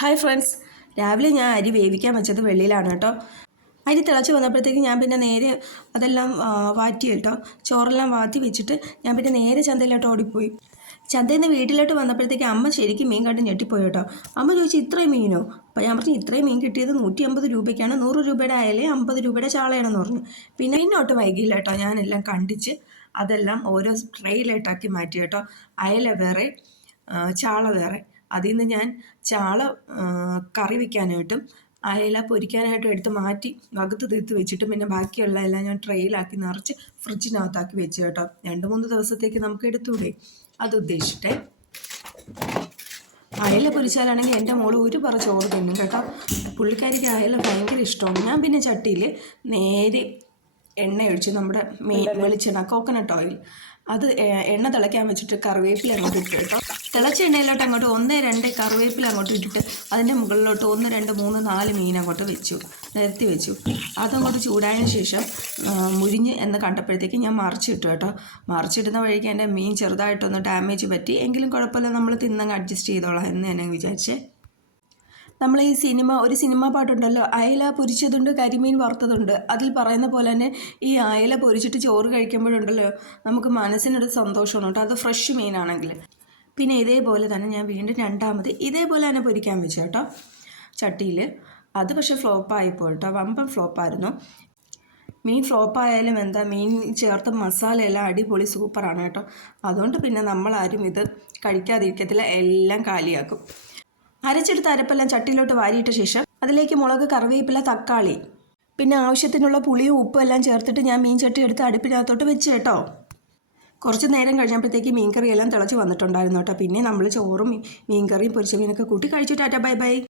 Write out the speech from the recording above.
Hi friends, രാവിലെ ഞാൻ അരി വേവിക്കാൻ വെച്ചത് വെളിയിലാണ് കേട്ടോ. അരി തിളച്ച് വന്നപ്പോഴത്തേക്ക് ഞാൻ പിന്നെ നേരെ അതെല്ലാം വാറ്റി കേട്ടോ. ചോറെല്ലാം വാറ്റി വെച്ചിട്ട് ഞാൻ പിന്നെ നേരെ ചന്തയിലോട്ട് ഓടിപ്പോയി. ചന്തയിൽ നിന്ന് വീട്ടിലോട്ട് വന്നപ്പോഴത്തേക്ക് അമ്മ ശരിക്കും മീൻ കണ്ട് ഞെട്ടിപ്പോയി കേട്ടോ. അമ്മ ചോദിച്ചു, ഇത്രയും മീനോ? അപ്പോൾ ഞാൻ പറഞ്ഞു, ഇത്രയും മീൻ കിട്ടിയത് 150 രൂപയ്ക്കാണ്, 100 രൂപയുടെ അയല, 50 രൂപയുടെ ചാളയാണെന്ന് പറഞ്ഞു. പിന്നെ ഇന്നോട്ട് വൈകിയില്ല കേട്ടോ, ഞാനെല്ലാം കണ്ടിച്ച് അതെല്ലാം ഓരോ ട്രെയിലായിട്ടാക്കി മാറ്റി കേട്ടോ. അയല വേറെ, ചാള വേറെ. അതിൽ നിന്ന് ഞാൻ ചാള കറി വയ്ക്കാനായിട്ടും അയല പൊരിക്കാനായിട്ടും എടുത്ത് മാറ്റി വകുത്ത് തീർത്ത് വെച്ചിട്ടും പിന്നെ ബാക്കിയുള്ള എല്ലാം ഞാൻ ട്രെയിലാക്കി നിറച്ച് ഫ്രിഡ്ജിനകത്താക്കി വെച്ച് കേട്ടോ. 2-3 ദിവസത്തേക്ക് നമുക്ക് എടുത്തൂടെ, അത് ഉദ്ദേശിച്ചിട്ടേ. അയല പൊരിച്ചാലാണെങ്കിൽ എൻ്റെ മോള് ഒരു പറ ചോറ് തിന്നും കേട്ടോ. പുള്ളിക്കാരിക്ക് അയല ഭയങ്കര ഇഷ്ടമാണ്. ഞാൻ പിന്നെ ചട്ടിയിൽ നേരെ എണ്ണ ഒഴിച്ച് നമ്മുടെ വെളിച്ചെണ്ണ, കോക്കനട്ട് ഓയിൽ, അത് എണ്ണ തിളയ്ക്കാൻ വെച്ചിട്ട് കറിവേപ്പില അങ്ങോട്ട് ഇട്ട് കേട്ടോ. തിളച്ച എണ്ണയിലോട്ട് അങ്ങോട്ട് 1-2 കറിവേപ്പില അങ്ങോട്ട് ഇട്ടിട്ട് അതിൻ്റെ മുകളിലോട്ട് 1-2-3-4 മീൻ അങ്ങോട്ട് നിരത്തി വെച്ചു. അതങ്ങോട്ട് ചൂടായതിന് ശേഷം മുരിഞ്ഞ് എന്ന് കണ്ടപ്പോഴത്തേക്ക് ഞാൻ മറിച്ചിട്ടു കേട്ടോ. മറിച്ചിടുന്ന വഴിക്ക് എൻ്റെ മീൻ ചെറുതായിട്ടൊന്ന് ഡാമേജ് പറ്റി, എങ്കിലും കുഴപ്പമില്ല, നമ്മൾ തിന്നങ്ങ് അഡ്ജസ്റ്റ് ചെയ്തോളാം എന്ന് തന്നെ വിചാരിച്ചേ. നമ്മൾ ഈ ഒരു സിനിമ പാട്ടുണ്ടല്ലോ, അയല പൊരിച്ചതുണ്ട് കരിമീൻ വറുത്തതുണ്ട്. അതിൽ പറയുന്ന പോലെ തന്നെ ഈ അയല പൊരിച്ചിട്ട് ചോറ് കഴിക്കുമ്പോഴുണ്ടല്ലോ നമുക്ക് മനസ്സിനൊരു സന്തോഷമാണ് കേട്ടോ, അത് ഫ്രഷ് മീനാണെങ്കിൽ. പിന്നെ ഇതേപോലെ തന്നെ ഞാൻ വീണ്ടും രണ്ടാമത് ഇതേപോലെ തന്നെ പൊരിക്കാൻ വെച്ചു കേട്ടോ ചട്ടിയിൽ. അത് പക്ഷേ ഫ്ലോപ്പായിപ്പോയി കേട്ടോ, വമ്പൻ ഫ്ലോപ്പായിരുന്നു. മീൻ ഫ്ലോപ്പായാലും എന്താ, മീൻ ചേർത്ത മസാലയെല്ലാം അടിപൊളി സൂപ്പറാണ് കേട്ടോ. അതുകൊണ്ട് പിന്നെ നമ്മളാരും ഇത് കഴിക്കാതിരിക്കത്തില്ല, എല്ലാം കാലിയാക്കും. അരച്ചെടുത്ത അരപ്പെല്ലാം ചട്ടിയിലോട്ട് വാരിയിട്ട ശേഷം അതിലേക്ക് മുളക്, കറിവേപ്പില, തക്കാളി, പിന്നെ ആവശ്യത്തിനുള്ള പുളിയും ഉപ്പും എല്ലാം ചേർത്തിട്ട് ഞാൻ മീൻ ചട്ടി എടുത്ത് അടുപ്പിനകത്തോട്ട് വെച്ച് കേട്ടോ. കുറച്ച് നേരം കഴിഞ്ഞപ്പോഴത്തേക്ക് മീൻകറി എല്ലാം തിളച്ച് വന്നിട്ടുണ്ടായിരുന്നു കേട്ടോ. പിന്നെ നമ്മൾ ചോറും മീൻകറിയും പൊരിച്ച മീനൊക്കെ കൂട്ടി കഴിച്ചു. Tata bye bye.